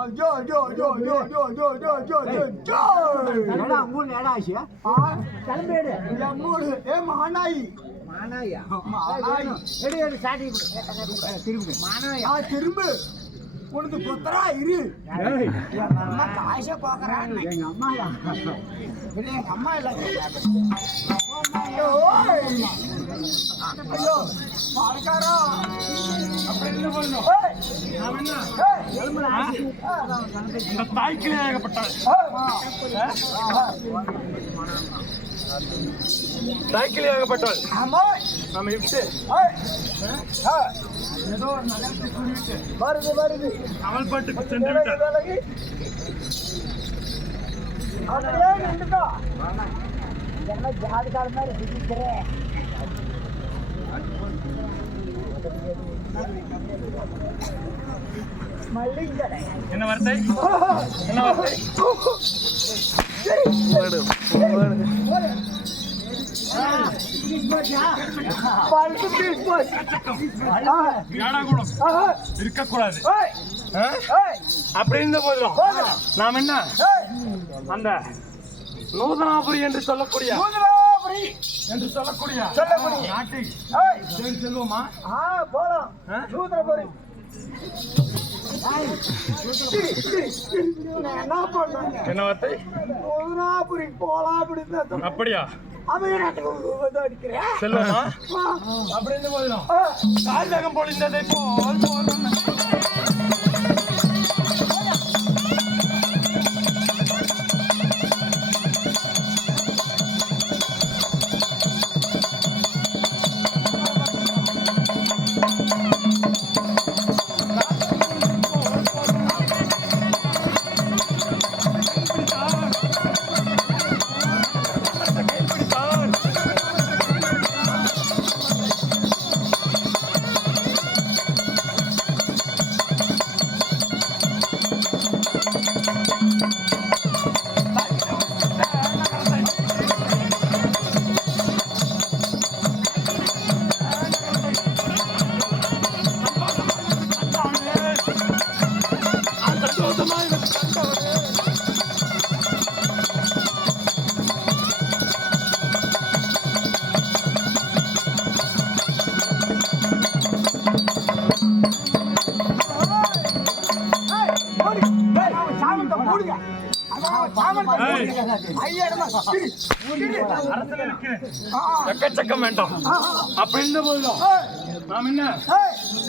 ஐயோ ஐயோ ஐயோ ஐயோ ஐயோ ஐயோ ஐயோ ஐயோ என்னடா மூணு நேரம் ஆச்சு கிளம்பிடு மூணு மானாயி மானாயா எடு எடு சாட்டி திரும்பு மானாயா திரும்பு உனக்கு புத்தரா இரு அம்மா காசை பார்க்கறான் எங்க அம்மாயா எங்க அம்மா இல்ல ஐயோ மார்க்காரா அப்படி என்ன பண்ணணும் நான் என்ன அந்த தாய்க்கிலே ஏகப்பட்டாள் தாய்க்கிலே ஏகப்பட்டாள் ஆமா நம்ம இப்சே ஏதோ நகரத்தை சொல்லிட்டு வருது வருது அவள்பட்டுக்கு சென்று விட்டாள் அப்படியே நின்றுக்கோ என்ன ஜாதிகார மாதிரி சுத்திக்கிறேன் மல்லிங்கடை என்ன வார்த்தை என்ன வார்த்தை இருக்கக்கூடாது அப்படி இருந்த போதும் நாம் என்ன அந்த நூதனாபுரி என்று சொல்லக்கூடிய நாட்டை செல்வோமா போலாம் நூதனாபுரி என்ன வார்த்தை நூதனாபுரி போலாம் அப்படின்னு அப்படியா செல்வமா அப்படி இருந்த போதிலும் கால்தகம் பொழிந்ததை போல் எக்கச்சக்கம் வேண்டாம் அப்ப இருந்த போதும் நாம் என்ன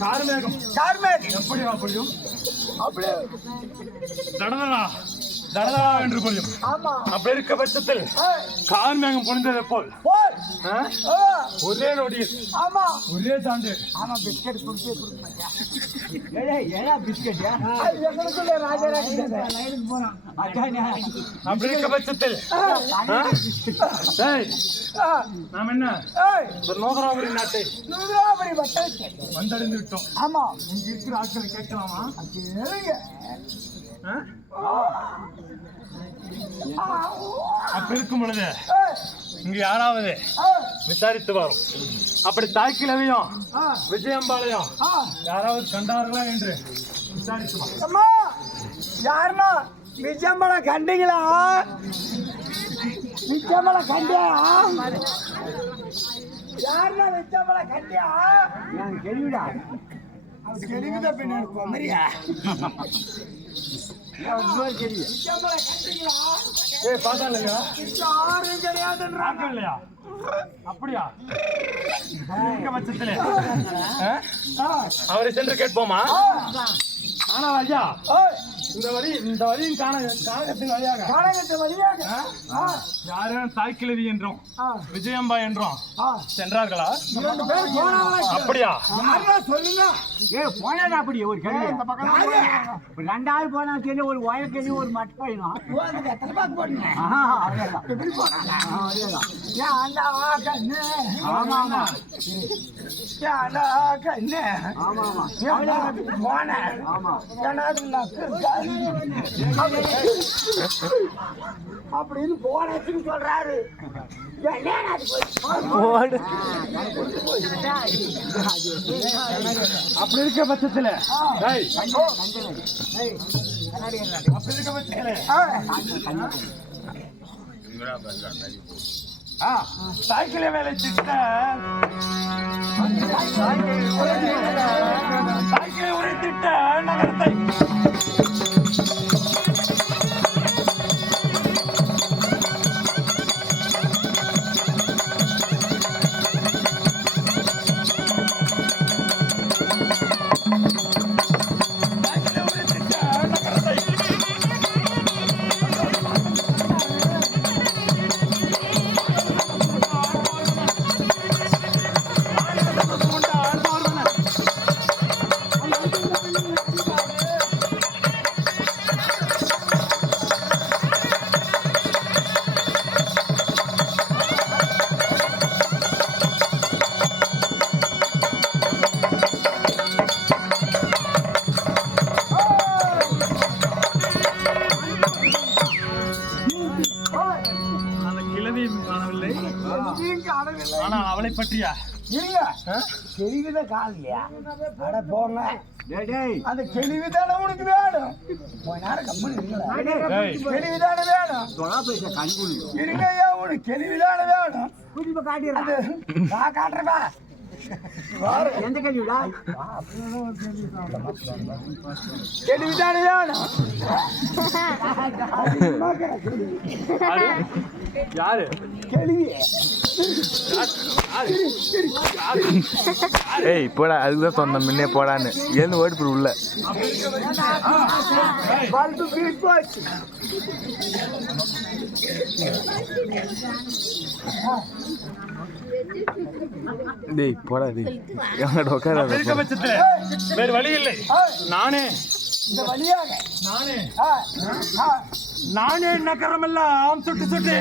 கார்மேகம் எப்படி பொழியும் அப்படியே தடதடா என்று பொழியும் அப்படி இருக்க பட்சத்தில் கார்மேகம் பொழிந்ததை போல் ஒரே நொடியில் ஒரே தாண்டு பிஸ்கட் அப்படி இருக்க பட்சத்தில் நாம் என்ன நூதனாபுரி நாட்டை வந்தடைந்து விட்டோம். ஆமா இங்க இருக்கிற ஆட்களை கேட்கலாமா? அப்ப இருக்கும் பொழுது இங்க யாராவது விசாரித்து வரும். அப்படி தாய்க்கிழமையும் விஜயம்பாளையம் யாராவது கண்டார்களா என்று விசாரித்து வரும். யாருன்னா விஜயம்பாளையம் கண்டீங்களா? விஜயம்பாளையம் கண்டியா? யாருன்னா விஜயம்பாளையம் கண்டியா? நான் கேள்விடா கேள்விதா பின்னாடி குமரியா அப்படியா? பட்சத்திலே அவரை சென்று கேட்போமா? ஆனா ஐயா இந்த வழியின் கானகத்தின் வழியாக யாரும் தாய்க்கிழவி என்றும் விஜயம்பா என்றும் சென்றார்களா? அப்படியா? சொல்லுங்க. போனா அப்படி ஒரு கேள்வி ரெண்டாவது போனா சரி ஒரு வயக்கேஜி ஒரு மட்டு போயிடும். அப்படின்னு போனதுன்னு சொல்றாரு. அப்படி இருக்க பட்சத்துல அப்படி இருக்க பட்சத்திலே சைக்கிளை மேலே திட்ட சைக்கிளை உரைத்திட்ட நகரத்தை ஆனால் அவளை பற்றியா இல்ல கேள்வித காலையா அட போங்க அந்த கேள்விதானே உனக்கு வேணும் கேள்விதானே வேணும் இருங்க ஐயா உனக்கு கேள்விதானே வேணும் காட்டிடுறது நான் காட்டுறேன் எந்த கேள்விடா கேள்விதானே வேணும் யாரு கேள்வி ஏய் போடா அதுதான் சொன்னேன் முன்னே போடான்னு ஏன்னு ஓடி உள்ள டேய் போடா டேய் எங்கட உட்கார இருக்க பட்சத்தில் வேறு வழி இல்லை நானே இந்த வழியாக நானே நகரமெல்லாம் சுட்டு சுட்டு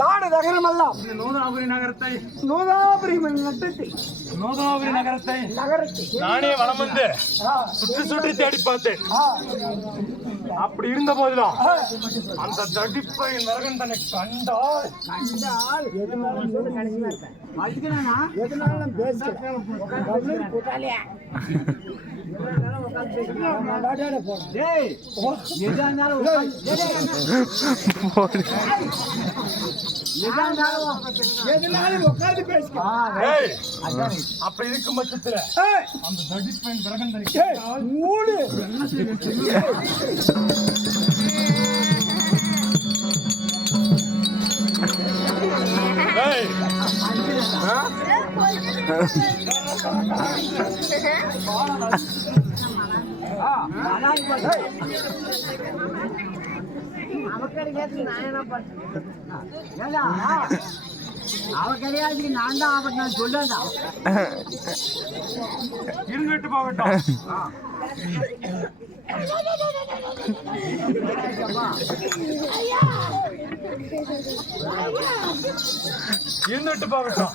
நாடு நகரமெல்லாம் நூதாபுரி நகரத்தை நூதாபுரி நகரத்தை நானே வலம் வந்து சுற்றி சுற்றி தேடி பார்த்தேன். அப்படி இருந்த போதிலும் அந்த தடிப்பை நரகன் தன்னை கண்டால் அப்படி இருக்கும் பட்சத்துல அந்த தடிப்பை நரகன் தன்னை மூடு அவ கிடையாது நான் தான் ஆபத்து நான் சொல்லா இருந்துட்டு போகட்டும். இருந்துட்டு போகட்டும்.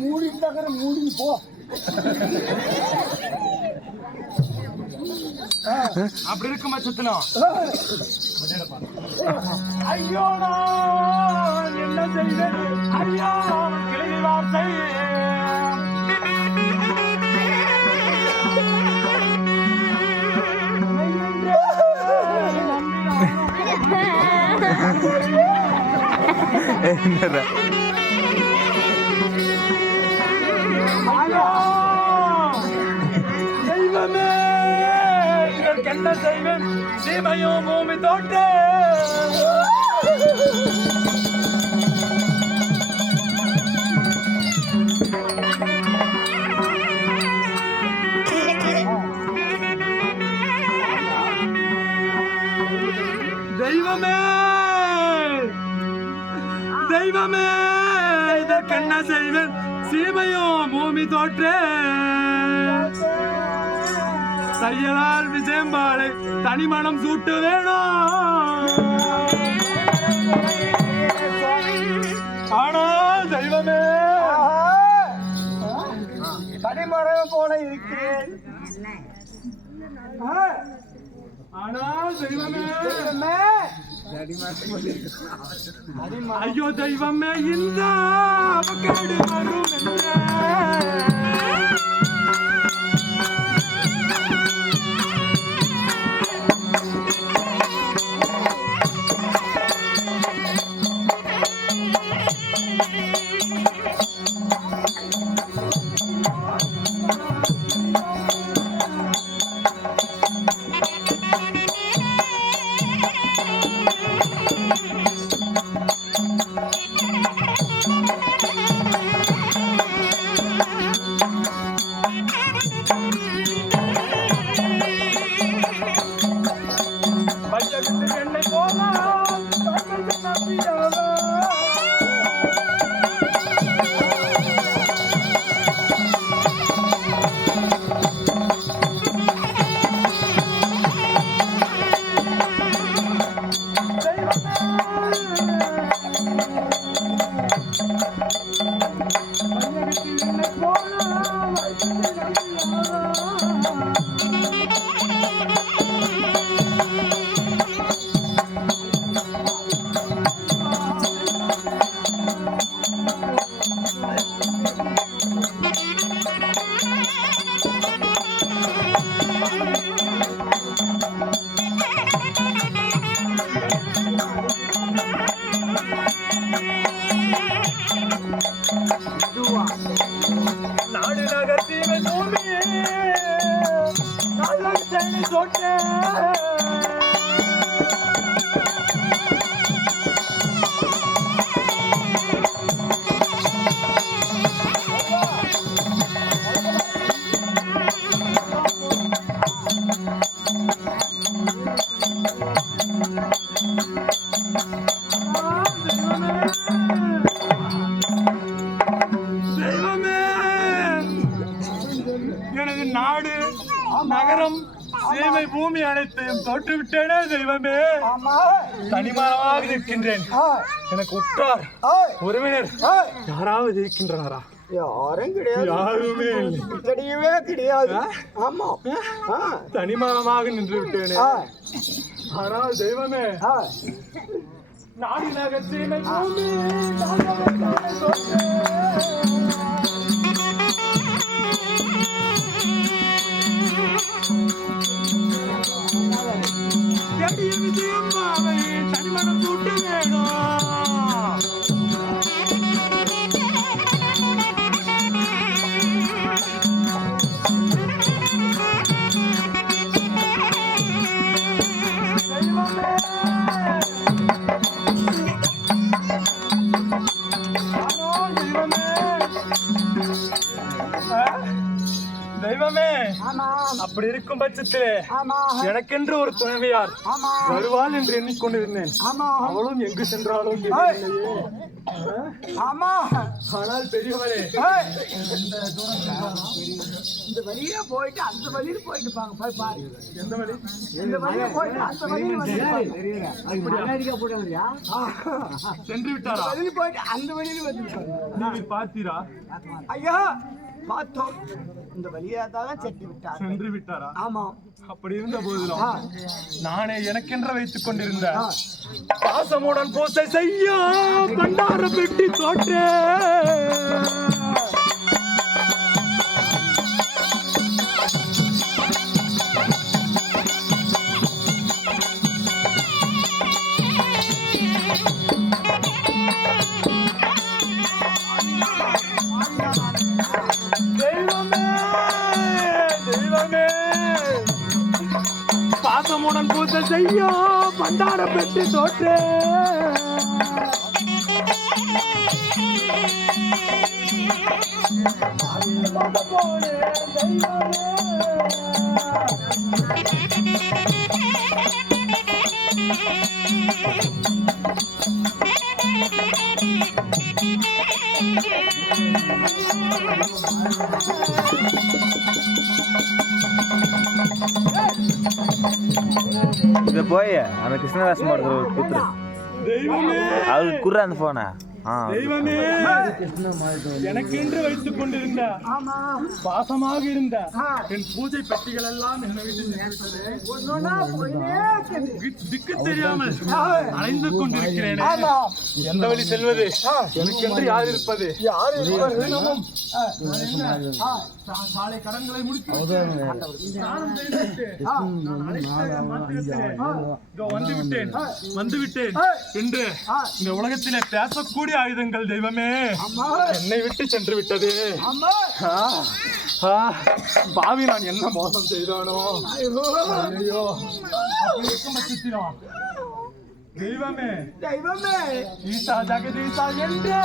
மூடி மூடி போ அப்படி இருக்கும் பட்சத்திலும் ஐயோ நான் என்ன செய்தேன் ஐயா கிளவி வார்த்தை என்னடா தெய்வமே இதற்கு என்ன செய்வேன் சீமையும் பூமி தோற்று தெய்வமே தெய்வமே இதற்கென்ன செய்வேன் சீமையும் பூமி தோற்று தையலால் விஜயம்பாளை தனிமணம் சூட்டு வேணும் ஆனால் தெய்வமே தனிமரம் போல இருக்கிறேன் ஆனால் தெய்வமே ஐயோ தெய்வமே இந்த அவகேடு வரும் நாடு நகர் சீமை பூமி நல்ல சொன்ன எனது நாடு நகரம் சீமை பூமி அனைத்தையும் தோற்றுவிட்டேனே தெய்வமே தனிமரமாக இருக்கின்றேன் எனக்கு உற்றார் உறவினர் யாராவது இருக்கின்றனரா யாரும் கிடையாது யாருமே இல்லை கிடையவே கிடையாது ஆமா தனிமரமாக நின்று விட்டேனே ஆனால் தெய்வமே நாடு நகர் சீமை பூமி தனிமணம் சூட்டு வேணும் தெய்வமே அப்படி இருக்கும் பட்சத்திலே எனக்கென்று ஒரு துணைவியார் வருவாள் என்று எண்ணிக்கொண்டிருந்தேன் அவளும் எங்கு சென்றாலும் ஆனால் பெரியவரே இந்த வழியில போயிட்டு அந்த வழியில போயிட்டு பாரு எந்த வழி இந்த வழியில போயிட்டு அந்த வழியில சென்று விட்டாரா வழியில போயிட்டு அந்த வழியில வந்து நீங்கள் பார்த்தீரா ஐயா பார்த்தோம் இந்த வழியா தான் சென்று விட்டார் சென்று விட்டாரா ஆமா அப்படி இருந்த போதிலும் நானே எனக்கென்ற வைத்துக் கொண்டிருந்த பாசமுடன் பூசை செய்ய பண்டார பெட்டி தோற்றே பாசமுடன் பூசை செய்யோ பண்டார பெற்று தோற்றே இத போய் அந்த கிருஷ்ணதாஸ் மாடுற ஒரு கூத்துரு அவருக்கு குர்ற அந்த போனா தெய்வமே எனக்கு என்று வைத்துக் கொண்டிருந்த பாசமாக இருந்த என் பூஜை பெட்டிகள் எல்லாம் திக்கு தெரியாமல் அலைந்து கொண்டிருக்கிறேன். எந்த வழி செல்வது? எனக்கென்று யார் இருப்பது? சாலை கடன்களை முடித்து வந்துவிட்டேன் என்று இந்த உலகத்திலே பேசக்கூடிய ஆயுதங்கள் தெய்வமே என்னை விட்டு சென்று விட்டது. பாவி, நான் என்ன மோசம் செய்தானோ? ஐயோ, தெய்வமே தெய்வமே ஈசா ஜெகதீசா என்றே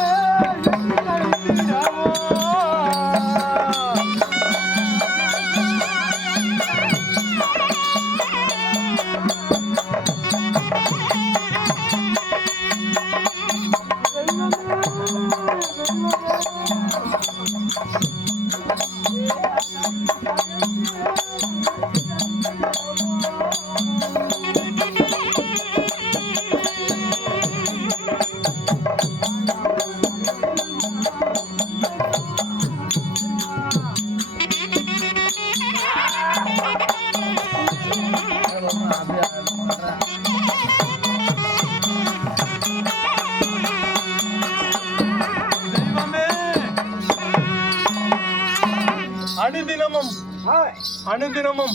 அனுதினமும்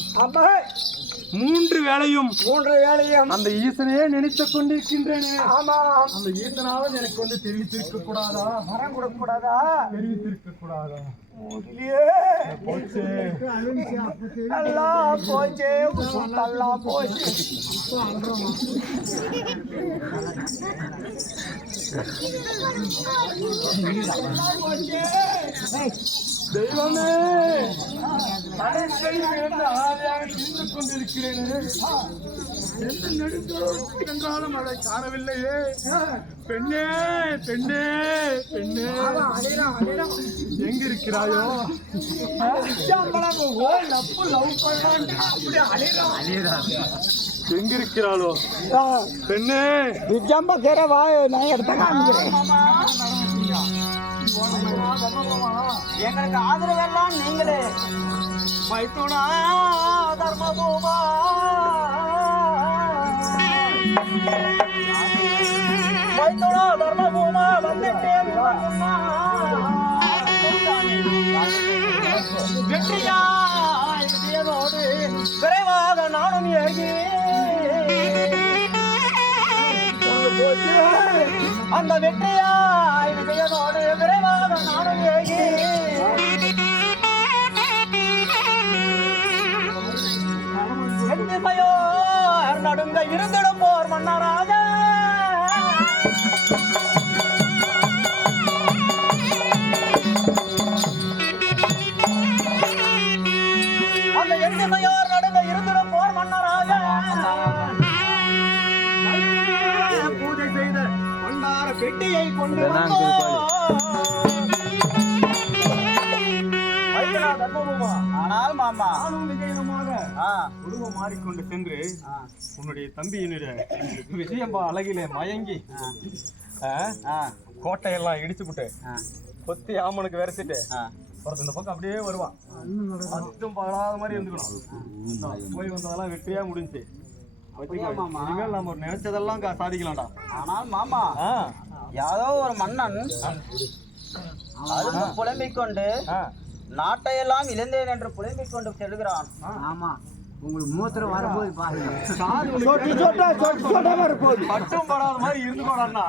மூன்று வேளையும் அந்த ஈசனையே நினைத்துக் கொண்டிருக்கின்றேனே. அந்த ஈசனாவது எனக்கு வந்து தெரிவித்திருக்க கூடாதா? மரம் கொடுக்க கூடாதா? தெரிவித்திருக்க கூடாதா? போச்சு எல்லாம் போச்சு, எல்லாம் போச்சு. தெய்வமே, நின்று கொண்டிருக்கிறேன். எந்த நெடுங்காலம் அதை காணவில்லையே. பெண்ணே பெண்ணே பெண்ணே, எங்க இருக்கிறாயோ? எங்க இருக்கிறாளோ பெண்ணே? எங்களுக்கு ஆதரவெல்லாம் நீங்களே. மைத்துனா தர்மபூமா, மைத்துனா தர்மபூமா வந்துட்டேன். வெற்றியாய் விஜயனோடு விரைவாக நானும் ஏகி அந்த வெற்றியாய் விஜயனோடு விரைவாக நானும் ஏகி எந்திசையோ நடுங்க இருந்திடும் போர் மன்னராக அந்த எந்திசையோர் நடுங்க இருந்திடும் போர் மன்னராக பூஜை செய்த பண்டார பெட்டியை கொண்டு ஆனால் மாமா உருவம் மாறிக்கொண்டு சென்று உன்னுடைய தம்பியினுடைய விஜயம்பா அழகிலே மயங்கி கோட்டையெல்லாம் இடிச்சுவிட்டு கொத்தி ஆமனுக்கு விரசிட்டு இந்த பக்கம் அப்படியே வருவான். மட்டும் படாத மாதிரி இருந்துக்கணும். போய் வந்ததெல்லாம் வெற்றியா முடிஞ்சு இனிமேல் நம்ம நினைச்சதெல்லாம் சாதிக்கலாம்டா. ஆனால் மாமா, யாரோ ஒரு மன்னன் அதுக்கு புலம்பிக் கொண்டு நாட்டையெல்லாம் இழந்தேன் என்று புலம்பிக் கொண்டு செல்கிறான். ஆமா, உங்களுக்கு மூத்திரம் வரப்போது பாருங்க. பட்டும் படாத மாதிரி இருந்துக்கோடா.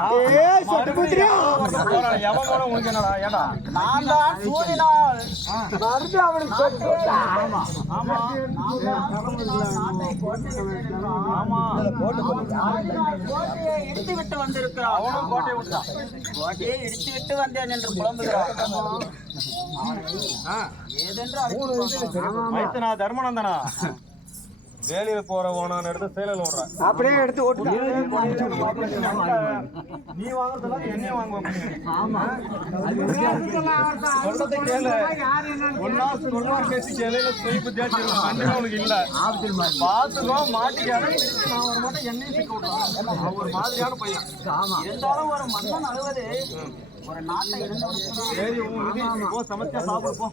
எவன் போன உனக்கு என்னடா? ஏடா நான் தான் சூடினால் கோட்டையை இடித்து விட்டு வந்திருக்கிறான். அவனும் கோட்டையை விட்டான். கோட்டையை இடித்து விட்டு வந்தேன் என்று புலம்புகிறான். ஏதென்று நான் தர்மனந்தனா வேலையில போறவனான்னு எடுத்து சேலையில விடுறேன். அப்படியே எடுத்து ஓட்டு. நீ வாங்குறதெல்லாம் என்னையும் வாங்குவோம். சொல்றதை கேளு. ஒன்னா பேசி கேளையில சுயப்பு தேடி கண்டிப்பா உனக்கு இல்ல. பாத்துக்கோ மாட்டிக்காத. நான் ஒரு மட்டும் என்னையும் சிக்க விட்டுறேன். ஒரு மாதிரியான பையன். இருந்தாலும் ஒரு மன்னன் அழுவது ஒரு நாட்டை சரி போ சமைச்சா சாப்பிடு போ.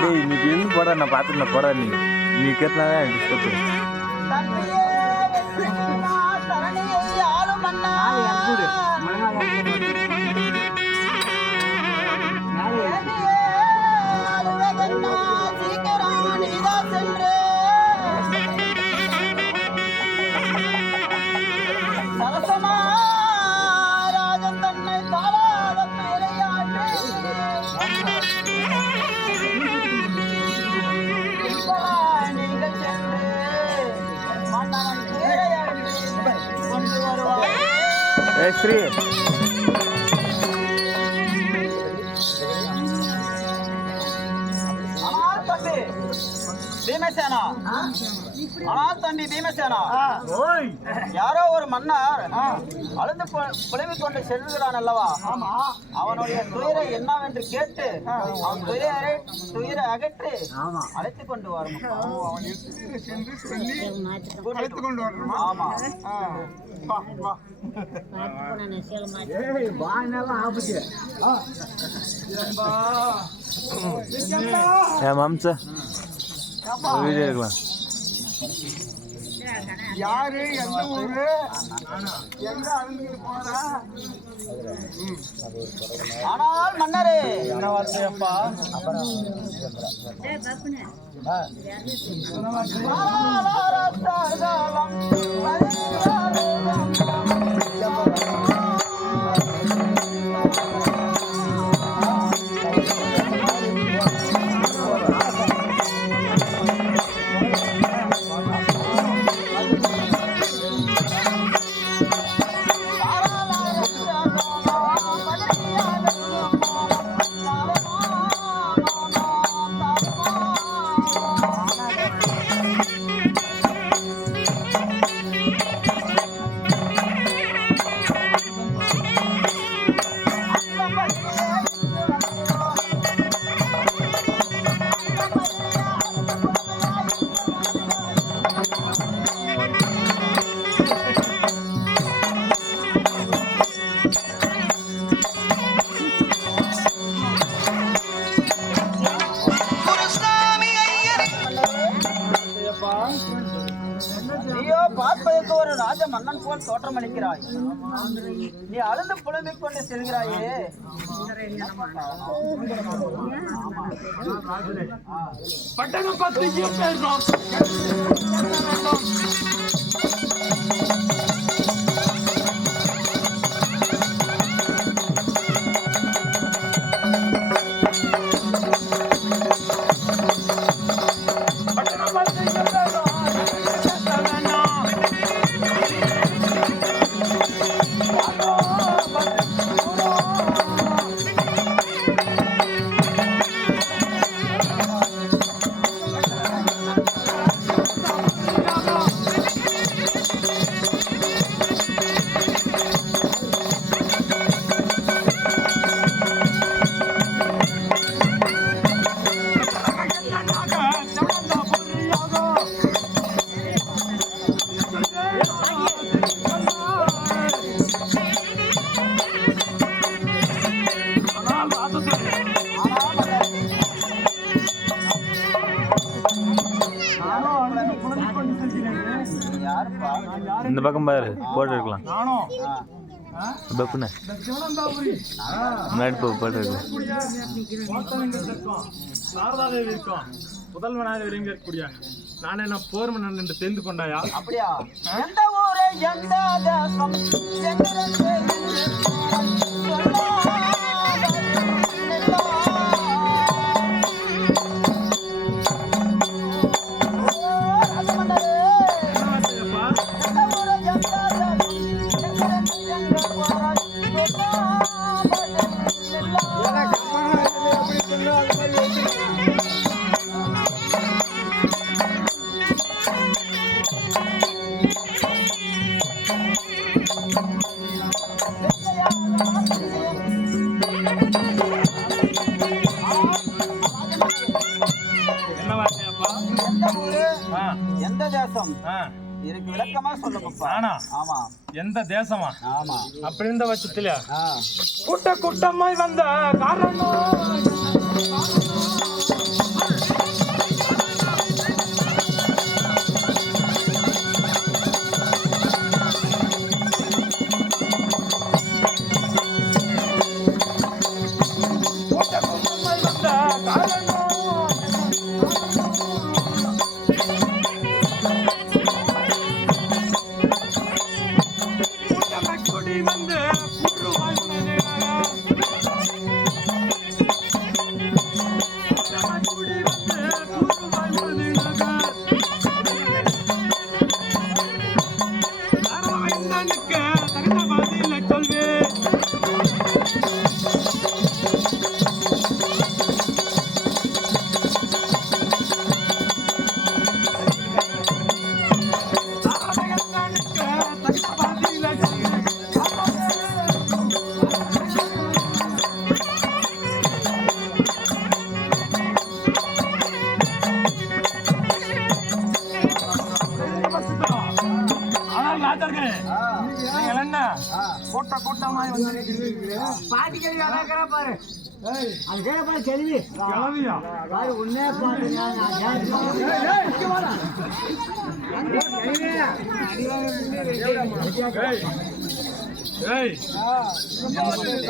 டேய் நீ இருந்து போடா, நான் பார்த்துட்டு போடா. நீ கேட்டா டிஸ்டர்ப் ஸ்ரீ பீமசேனா, தம்பி பீமசேனா, யாரோ ஒரு மன்னர் அழுந்து புலம்பிக் கொண்டு செல்கிறான் அல்லவா? அவனுடைய துயரை என்னவென்று கேட்டு அவன் துயரை அகற்றி அழைத்துக் கொண்டு வரணும். ஆமா. மாம்ச வீடியோ இருக்கலாம். யாரு எந்த ஊரு எங்க அழுந்துட்டு போறா? ஆனால் மன்னரே என்ன வார்த்தையப்பா? நீயோ பார்ப்பதற்கு ஒரு ராஜ மன்னன் போல் தோற்றமளிக்கிறாய். நீ அழுந்து புலம்பிக் கொண்டு செல்கிறாயே. பட்டணம் பத்தி பேசுறோம். இந்த பக்கம் பாரு போட்டு இருக்கலாம். நானும் பப்புண்ணா இந்த சிவனந்தாபுரி முன்னாடி போடுறது கோத்தவங்கள் இருக்கும், சாரதாதேவி இருக்கும், முதல்வனாக இருக்கக்கூடிய நானே நான் போர் மன்னன் என்று தெரிந்து கொண்டாயா? அப்படியா? எந்த ஊரு எந்த தேசம் எங்கிருந்து என்ன வார்த்தையாப்பா? எந்த தேசம் ஆ, இதுக்கு விளக்கமா சொல்லுங்கப்பா. நானா? ஆமா எந்த தேசமா? ஆமா. அப்படி இருந்த பட்சத்துல ஆ. கூட்டமாய் வந்த காரணம் கூட்டமாய் பாட்டி கேள்வி அதான் பாரு. அது கேட்க கேள்வி கிளவியா? பாரு உன்னே பாரு.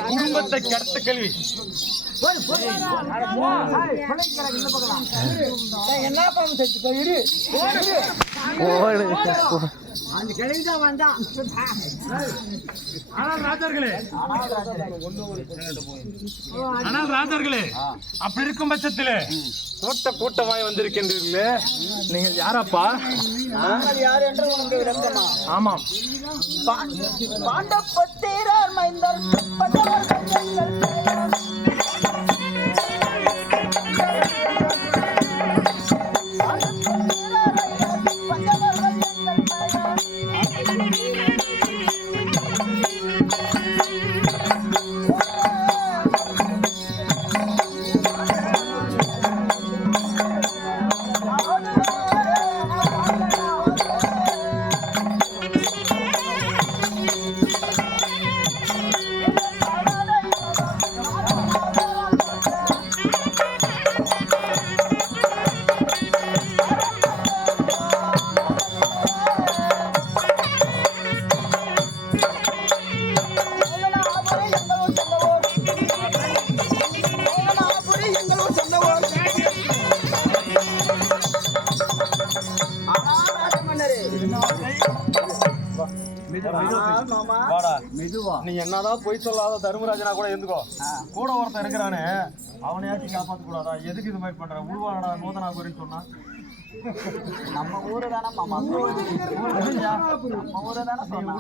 குடும்பத்தை கெடுத்த கேள்வி. என்ன பண்ண செத்து போயிரு அந்த கிழவிதான் வந்தான். ஆனால் ராஜர்களே அப்படி இருக்கும் பட்சத்திலே கூட்டமாய் வந்திருக்கின்றீர்களே, நீங்கள் யாராப்பா? நாங்கள் யார் என்று உனக்கு விளக்கமா? ஆமாம், பாண்டபத்திரர் மைந்தர் பஞ்சவர்கள் எங்கள் பெயர். நீ என்னதான் பொய் சொல்லாத தர்மராஜனா கூட இருந்துக்கோ, கூட ஒருத்தன் இருக்கிறானே அவனையாச்சும் காப்பாத்த கூடாதா? எதுக்கு இது மாதிரி பண்ற? உருவாடா நூதனாபுரின்னு சொன்னா நம்ம ஊரு தானே மாமா. நம்ம ஊரு தானே சொன்னா.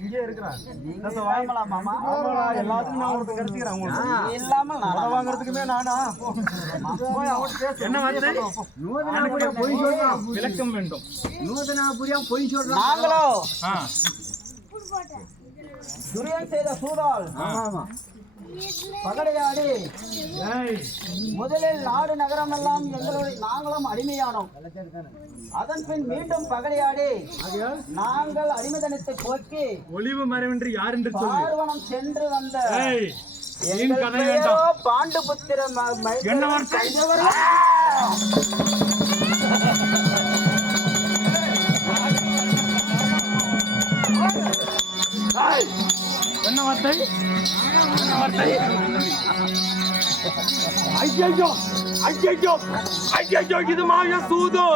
இங்கே இருக்கிறேன் மாமா. எல்லாத்துக்கும் நான் உங்களுக்கு கிடைச்சிக்கிறேன். உங்களுக்கு இல்லாம உதவ வாங்குறதுக்குமே நானா? போய் அவன் என்ன வார்த்தை? விளக்கம் வேண்டும். நாங்களோ ஆ, துரியன் செய்த சூடால் பகடையாடி முதலில் நாடு நகரம் எல்லாம் எங்களுடைய நாங்களும் அடிமையானோம். அதன் பின் மீண்டும் பகடையாடி நாங்கள் அடிமைதனத்தை போக்கி ஒளிவு மறைவின்றி யார் என்று சொல்லு. பார்வனம் சென்று வந்த என் கதை வேண்டாம். பாண்டுபுத்திர என்ன வார்த்தை? வார்த்தை ஐயோ ஐயோ ஐயோ இது மாய சூதோ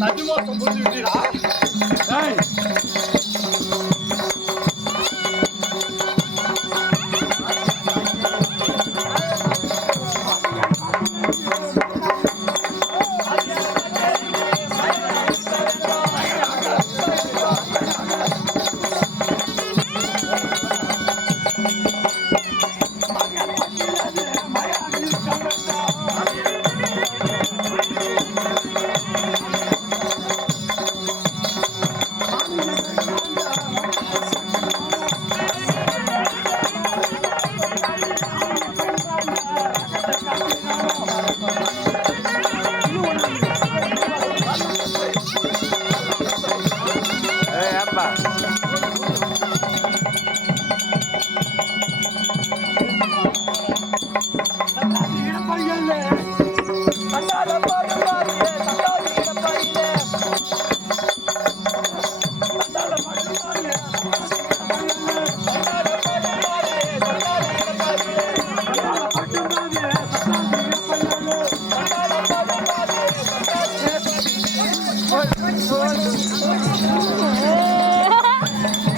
சத்தியமோசம் புரிஞ்சு விட்டீரா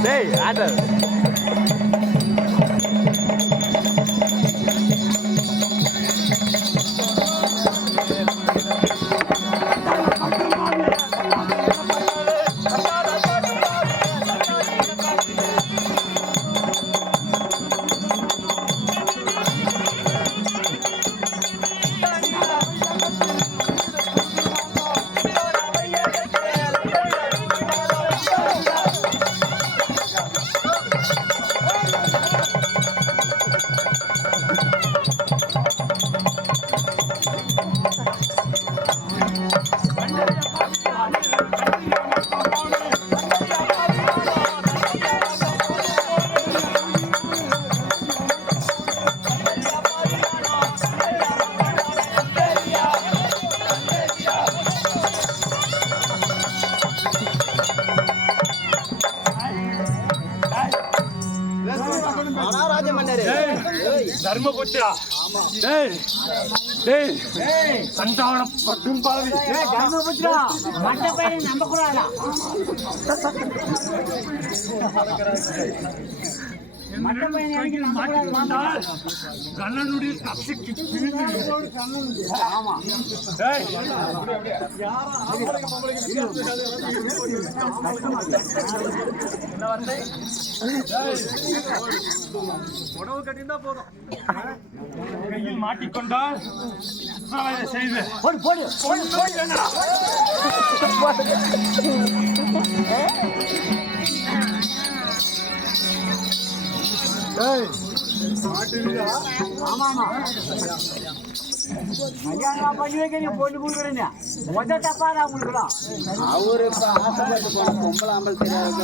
டேய் ஆட்ட தர்மபுத்திரா டேய் டேய் சந்தான பட்டும் பாவி தர்மபுத்திரா மட்ட பேரை நம்ப கூடாதா மட்ட பையன் கண்ணனுடைய கட்சிக்கு ஆமா உணவு கட்டினா போதும் கையில் மாட்டிக்கொண்டால் செய்து போடு போடு ஆமா ஆமா கல்யாணம் பண்ணி வைக்க பொண்ணு கொடுக்குறீங்க முதல் தப்பாதான் உங்களுக்குலாம் அவரு இப்ப ஆசைப்பட்டு போன பொம்பளை ஆம்பல் தெரியாது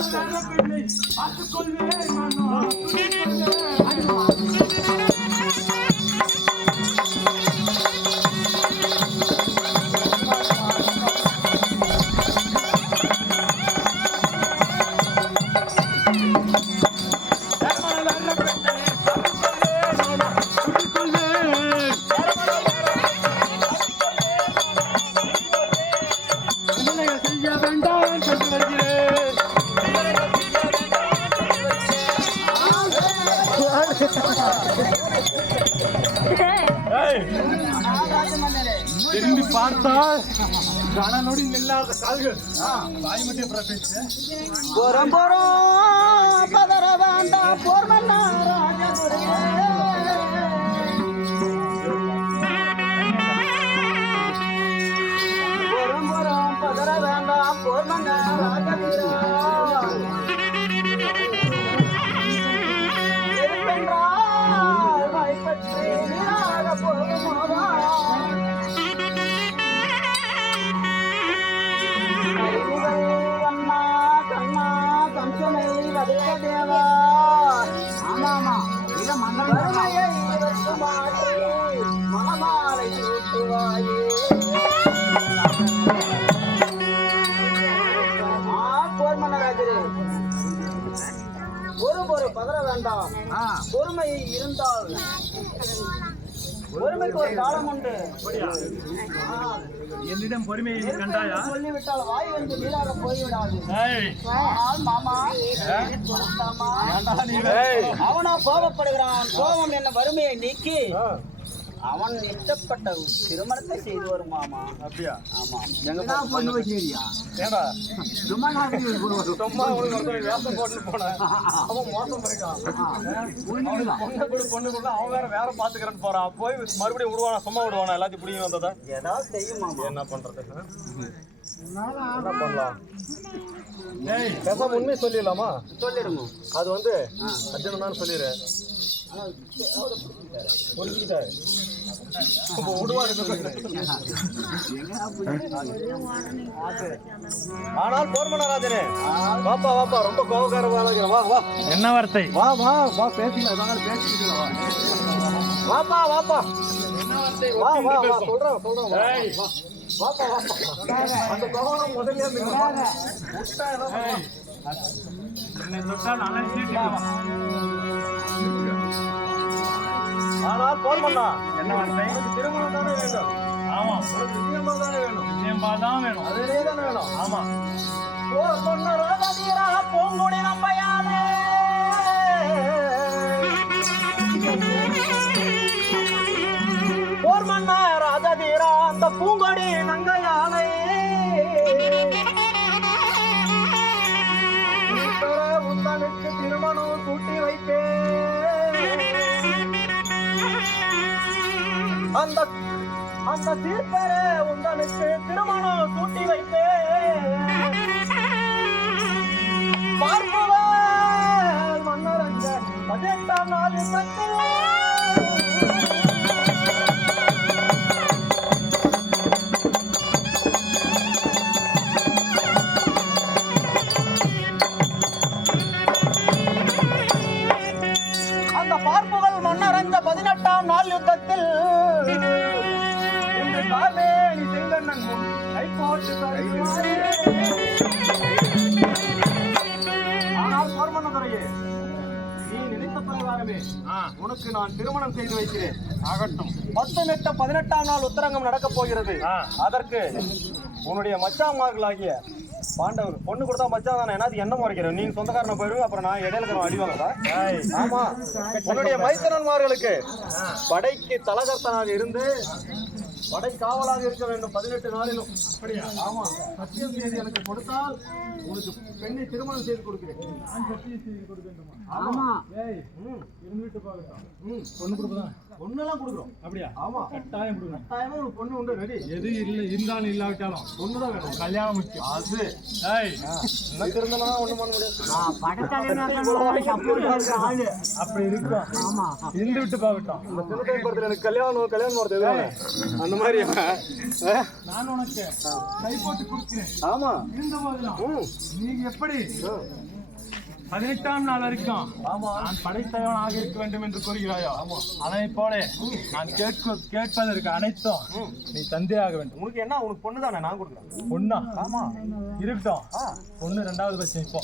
ஏய், ராஜமன்னரே திரும்பி பார்த்தால் கணநொடி நில்லாத கால்கள் தாய் மட்டும் பிரபேச்சு போறோம் போறோம் பதற வேண்டாம் போர் மன்னா ராஜகுரு போறோம் போறோம் பதற வேண்டாம் போர் மன்னா ராஜகுரு இருப்பென்றால் வாய்ப்பற்றி நீராக போகுமோவா அண்ணா கண்ணா கம்சனை வதைக்க தேவா ஆமாமா இத மன்னரையை மாற்றி மணமாலை சூட்டுவாயே போர் மன்னராஜரே ஒரு பதற வேண்டாம் பொறுமை இருந்தால் பொறுமைக்கு ஒரு காலம் உண்டு என்னிடம் பொறுமையை கண்டாயா? சொல்லிவிட்டால் வாய் வந்து வீடாக போய்விடாது ஏய், ஆனால் மாமா அவனா கோபப்படுகிறான் கோபம் என்ன வறுமையை நீக்கி அவன் இஷ்டப்பட்ட திருமணத்தை செய்து வரும் மாமா அப்படியா? ஆமா பொண்ணு வச்சிருக்கியா ஏண்டா சும்மா சும்மா உனக்கு ஒருத்தன் வேஷம் போட்டு போனேன் அவன் மோசம் பண்ணிருக்கான். பொண்ணு கூட அவன் வேற பாத்துக்கிறேன்னு போறான். போய் மறுபடியும் விடுவானா? சும்மா விடுவானா? எல்லாத்தையும் பிடிக்கும் வந்ததா ஏதாவது செய்யும் மாமா என்ன பண்றது? என்ன பண்ணலாம்? பேசாம உண்மையை சொல்லிடலாமா? சொல்லிடுங்க அது வந்து அர்ஜுனன் தான் சொல்லிடு. புரிஞ்சுக்கிட்டாரு. ஆனால் போர் மன்னராஜனே, வாப்பா வாப்பா, ரொம்ப கோபக்காரன். வா வா, என்ன வார்த்தை? வா வா வா, பேசிக்கலாம், பேசிக்கலாம். வாப்பா வாப்பா, வா வா வா, சொல்றேன் சொல்றேன். ஏய், வாப்பா வாப்பா, அந்த கோபம் முதல்ல என்னை தொட்டால் அலர்ஜிட்டு. ஆனால் போர் மன்னா, என்ன வார்த்தை? உனக்கு திருமணம் தானே வேண்டும். ஆமா, உனக்கு நிச்சயமா தானே வேணும். நிச்சயமா தான் வேணும். அதிலே தானே வேணும். ஆமா, போர் மன்னராஜரா பூங்குடி நம்பையாலே போர் மன்னராஜரா அந்த பூங்கொடி நங்கையாலே உந்தனுக்கு திருமணம் கூட்டி வைப்பேன். அந்த அந்த தீர்ப்பரே உந்தனுக்கு திருமணம் கூட்டி வைப்பேன். பார்ப்பவர் மன்னரங்க 18ஆம் நாள் யுத்தத்தில் அந்த பார்ப்புகள் மன்னரஞ்ச 18ஆம் நாள் யுத்தத்தில் இன்று கார்மேனி செங்கண்ணன் முன் கைப்போட்டு தருவாரே. ஆனால் போர் மன்னதுரையே, நீ நினைத்த பிரகாரமே உனக்கு நான் திருமணம் செய்து வைக்கிறேன். ஆகட்டும். 18ஆம் நாள் உத்தரங்கம் நடக்க போகிறது. அதற்கு உன்னுடைய மச்சாமார்களாகிய பாண்டவர் பொண்ணு கொடுத்தா மச்சான் தானே, என்னது என்ன முறைக்கிறேன்? நீ சொந்தக்காரனை போயிருவேன், அப்புறம் நான் இடையில இருக்கிற அடிவாங்கப்பா. ஆமா, உன்னுடைய மைத்தனன்மார்களுக்கு படைக்கு தலகர்த்தனாக இருந்து படை காவலாக இருக்க வேண்டும் 18 நாளிலும். அப்படியா? ஆமா, சத்தியம் செய்து எனக்கு கொடுத்தால் உனக்கு பெண்ணை திருமணம் செய்து கொடுக்கிறேன். நான் சத்தியம் செய்து கொடுக்க வேண்டுமா? ஆமா. ஏய், இருந்துட்டு பாக்கட்டும். பொண்ணு கொடுப்பதான். பொண்ணெல்லாம் கொடுக்குறோம். அப்படியா? ஆமா, கட்டாயம் கொடுக்கணும். கட்டாயமா ஒரு பொண்ணு உண்டு, ரெடி. எது இல்லை இருந்தாலும் இல்லாவிட்டாலும் பொண்ணு தான் வேணும். கல்யாணம் முக்கியம். அது ஏய், என்ன இருந்தாலும் ஒண்ணும் பண்ண முடியாது. அப்படி இருக்கும். ஆமா இருந்து விட்டு பார்க்கட்டும். இந்த சின்ன டைம் படத்துல எனக்கு கல்யாணம் வருது எதுவும் அந்த மாதிரி. நான் உனக்கு கை போட்டு கொடுக்கிறேன். ஆமா, இருந்த போதுதான் நீங்க எப்படி 18ஆம் நாள் வரைக்கும் நான் படைத்தலைவனாக இருக்க வேண்டும் என்று கூறுகிறாயோ, அதை போல நான் கேட்பதற்கு அனைத்தும் நீ தந்தையாக வேண்டும். உனக்கு என்ன? உனக்கு பொண்ணு தானே, நான் கொடுக்குறேன். பொண்ணா? ஆமா, இருக்கட்டும். பொண்ணு 2வது பட்சம். இப்போ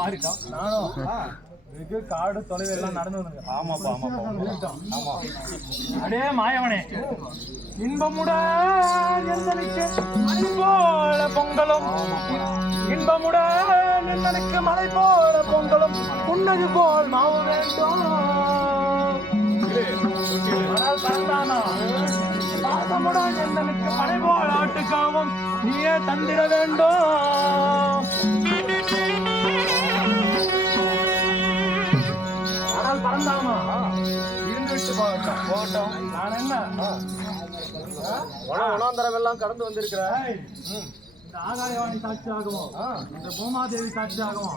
மாறிட்டோம். நானும் இதுக்கு காடு தொலைவு எல்லாம் நடந்து வந்து. ஆமாப்பா ஆமாப்பா. ஆமா, அடே மாயவனே, இன்பமுடன் எந்தனுக்கு மலை போல பொங்கலும், இன்பமுடன் எந்தனுக்கு மலை போல பொங்கலும், உன்னது போல் மாவு வேண்டும். ஈசனுக்கு படை போல் ஆட்டுக்காவும் நீயே தந்திட வேண்டும். ஆனால் பறந்தாமா இருந்து விட்டு போகட்டும். நான் என்ன உணாந்தரம் எல்லாம் கடந்து வந்திருக்கிறேன். இந்த ஆகாயவாணி சாட்சியாகவும் இந்த பூமாதேவி சாட்சியாகவும்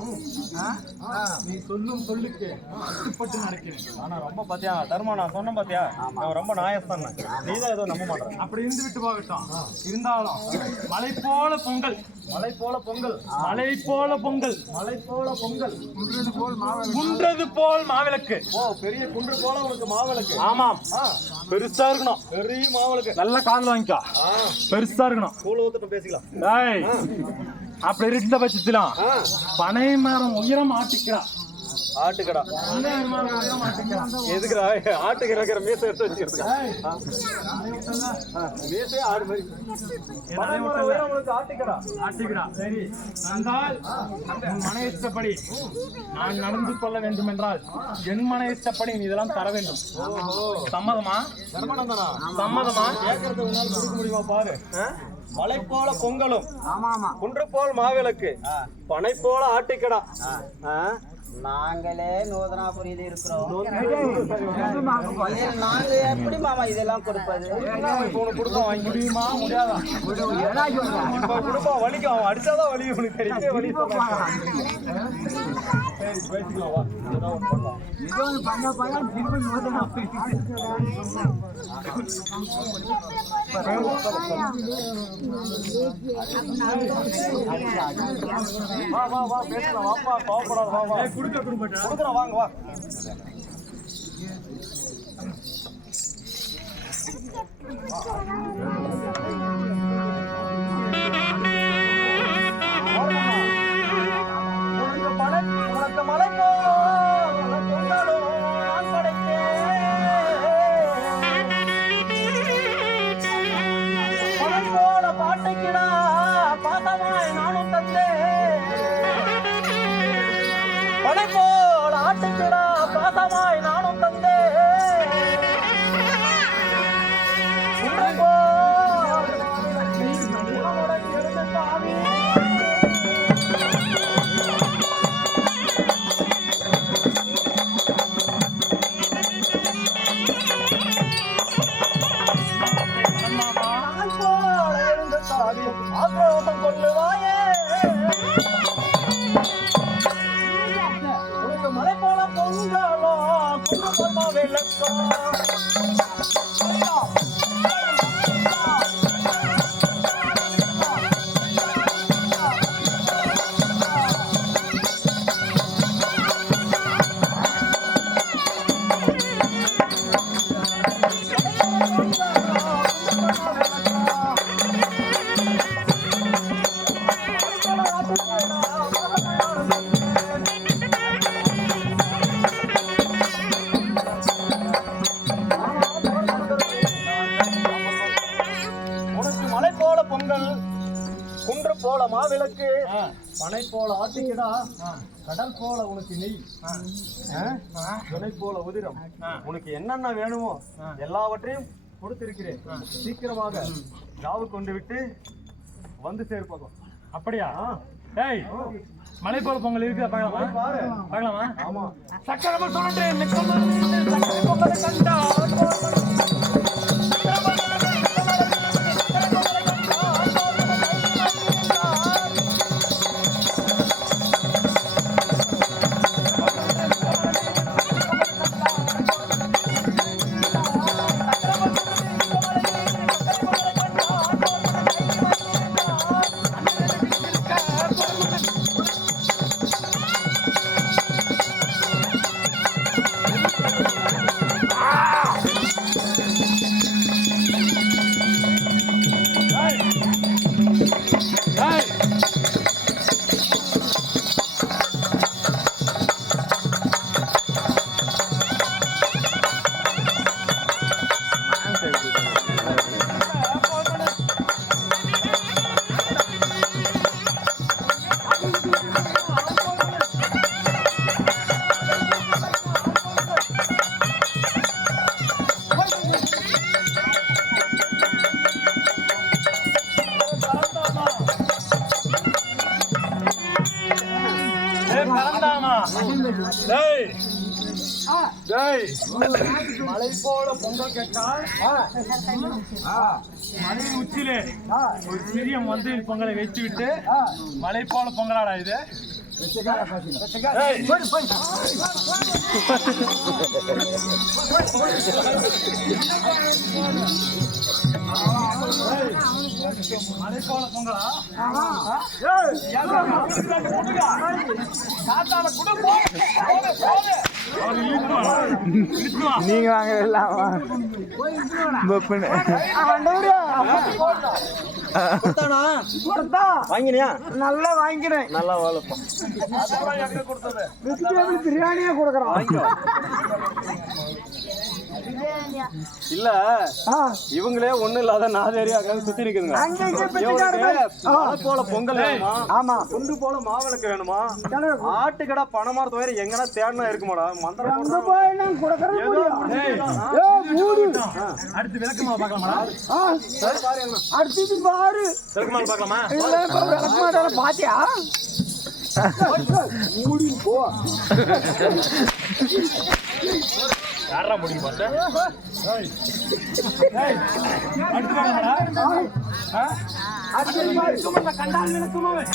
நீ சொல்லும் சொல்லுக்கு கட்டுப்பட்டு நடக்கிறேன். ஆனா ரொம்ப பாத்தியா தர்மா, நான் சொன்னேன் பாத்தியா, நான் ரொம்ப நாயஸ்தான். நீதான் ஏதோ நம்ப மாட்டேன். அப்படி இருந்து விட்டு போகட்டும். இருந்தாலும் மலை போல பொங்கல், மலை போல பொங்கல், மலை போல பொங்கல், மலை போல பொங்கல், குன்றது போல் மாவிளக்கு. ஓ பெரிய குன்று போல உனக்கு மாவிளக்கு. ஆமாம், பெருசா இருக்கணும். பெரிய மாவிளக்கு. நல்ல கால் வாங்கிக்கோ, பெருசா இருக்கணும். கூழ ஊத்துட்டு பேசிக்கலாம். அப்படி இருந்த பட்சத்திலும் பனை மரம் உயரம் ஆட்டிக்கிறா. ஆட்டுக்கடா எதுக்குடா? ஆட்டுக்கிற மீசை எடுத்து வச்சுக்கிறதுக்கா? மீசே ஆடு மாதிரி. உங்களுக்கு ஆட்டுக்கடா ஆட்டிக்கிறா. சரி, வந்தால் உன் மன இஷ்டப்படி நான் நடந்து கொள்ள வேண்டும் என்றால் என் மன இஷ்டப்படி நீ இதெல்லாம் தர வேண்டும். சம்மதமா? தர்மானந்தனா, சம்மதமா? கேட்கறது உன்னால கொடுக்க முடியுமா பாரு. மலை போல பொங்கலும், ஆமா ஆமா, குன்று போல் மாவிளக்கு, பனை போல ஆட்டுக்கடா. நாங்களே நூதனாபுரியில இருக்கிறோம். நாங்க எப்படி மாமா இதெல்லாம் கொடுப்பது? கொடுக்க வாங்கி முடியுமா? முடியாதா? இப்ப கொடுப்பா, வலிக்கும். அவன் அடிச்சாதான் வலி. உனக்கு தெரிஞ்ச வலி. சரி பேசிக்கலாம், வா. ஏதோ ஒண்ணு பண்ணலாம். வா வா வா பேசலாம். வாப்பா, கோவப்படாத. வா வா, கொடுக்குறேன். வாங்க வா. உனக்கு மலை போல பொங்கலும் நான் படைத்தேன். மலை போல பாட்டைக்கிடா பாசமாய் நானும் தந்தேன். மலை போல ஆட்டுக்கிடா பாசமாய் நானும் தந்தேன். உன்னை போல் உன்னுடன் எழுந்து சாமி. ஆக்ரோஷம் கொள்ளுவாயே. உனக்கு மலை போல பொங்கலோ குண்டு போல விளக்கோ. உனக்கு மலை போல பொங்கல், குன்று போல மாவிளக்கு, பனை போல ஆட்டுக்கிடா, கடல் போல உனக்கு நெய், துணை போல உதிரம். உனக்கு என்னென்ன வேணுமோ எல்லாவற்றையும் கொடுத்திருக்கிறேன். சீக்கிரமாக ஜாவு கொண்டு விட்டு வந்து சேர்ப்போம். அப்படியா? ஏய், மலை போல பொங்கல் இருக்குதா? பார்க்கலாமா? பார்க்கலாமா? ஆமா. சக்கரமா சொல்றேன். சக்கரை பொங்கலை கண்டா டேய் டேய் மலை போல பொங்கல் கேட்டால் மலையின் உச்சியிலே ஒரு சிறிய மந்தையில் பொங்கலை வைத்துவிட்டு மலை போல பொங்கலாடா இது. மலை போல பொங்கலா? நீங்க வாங்க எல்லாம் வாங்கினியா? நல்லா வாங்கிக்கிறேன். நல்லா வாழப்பா. பிரியாணியே கொடுக்குறோம். இல்ல இவங்களே ஒண்ணு இல்லாத நாதேரியா சுத்தி இருக்குங்க. மலை போல பொங்கல் வேணுமா? ஆமா. குண்டு போல மாவிளக்கு வேணுமா? ஆட்டுக்கடா பணமாரத்து வேற எங்கன்னா தேடனா இருக்குமாடா? மந்திரம் அடுத்து விளக்கமா பார்க்கலாமா? அடுத்தது பாரு. விளக்கமா பார்க்கலாமா? விளக்கமாட்டால பாத்தியா? மூடி போ. யாரா முடியும் பார்த்தா? அடுத்து பார்க்கலாமா? அடுத்தது பாரு. சும்மா கண்டால் நினைக்குமாவே.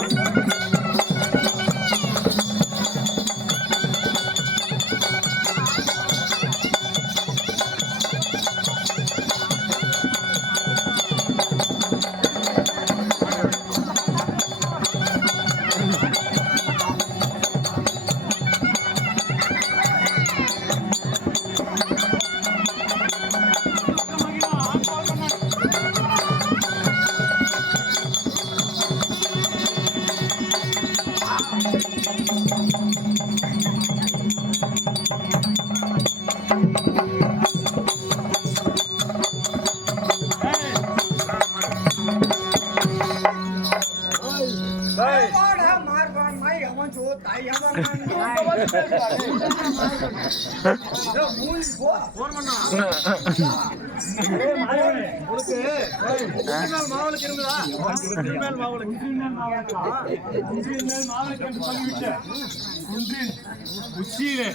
உச்சியிலே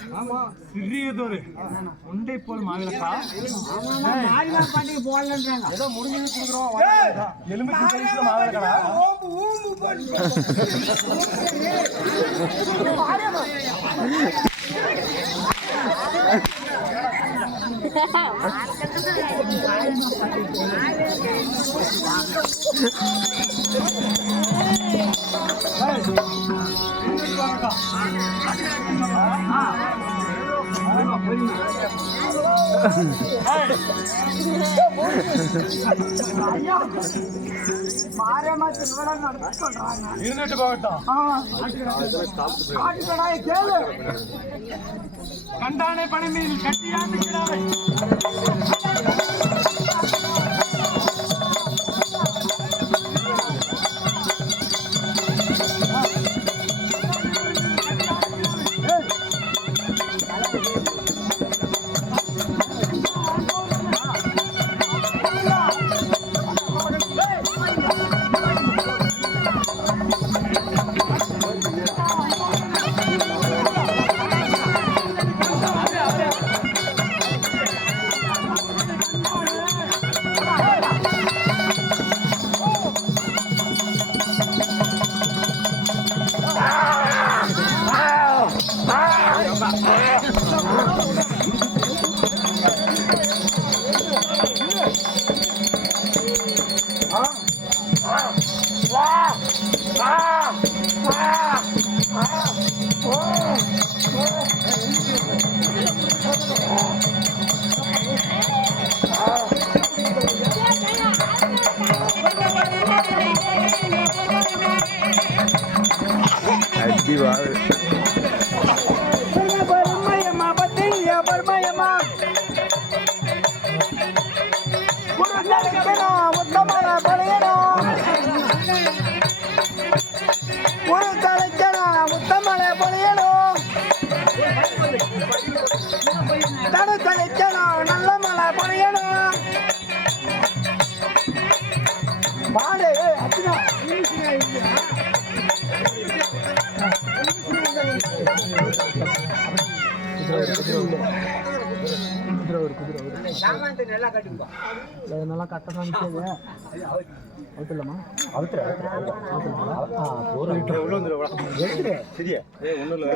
சிறியதொரு உண்டை போல் மாவிளக்கா? பாண்டிகை போடலன்றாங்க. ஏதோ முடிஞ்சது கொடுக்குறோம். எலுமிச்சை சைஸ்ல மாவிளக்கடா. மாரியம்மா திருவிழா நடத்த சொல்றாங்க. இருந்துட்டு போகட்டும். ஆட்டுக்கடாயை கேளு. கண்டானே பனை மீன் கட்டியாண்டு கிடாவை. நல்ல மழை பொழியணும். மாடு அப்படின்னா நல்லா கட்டதான் அவுத்துலாமா சரியா ஒன்றும் இல்லை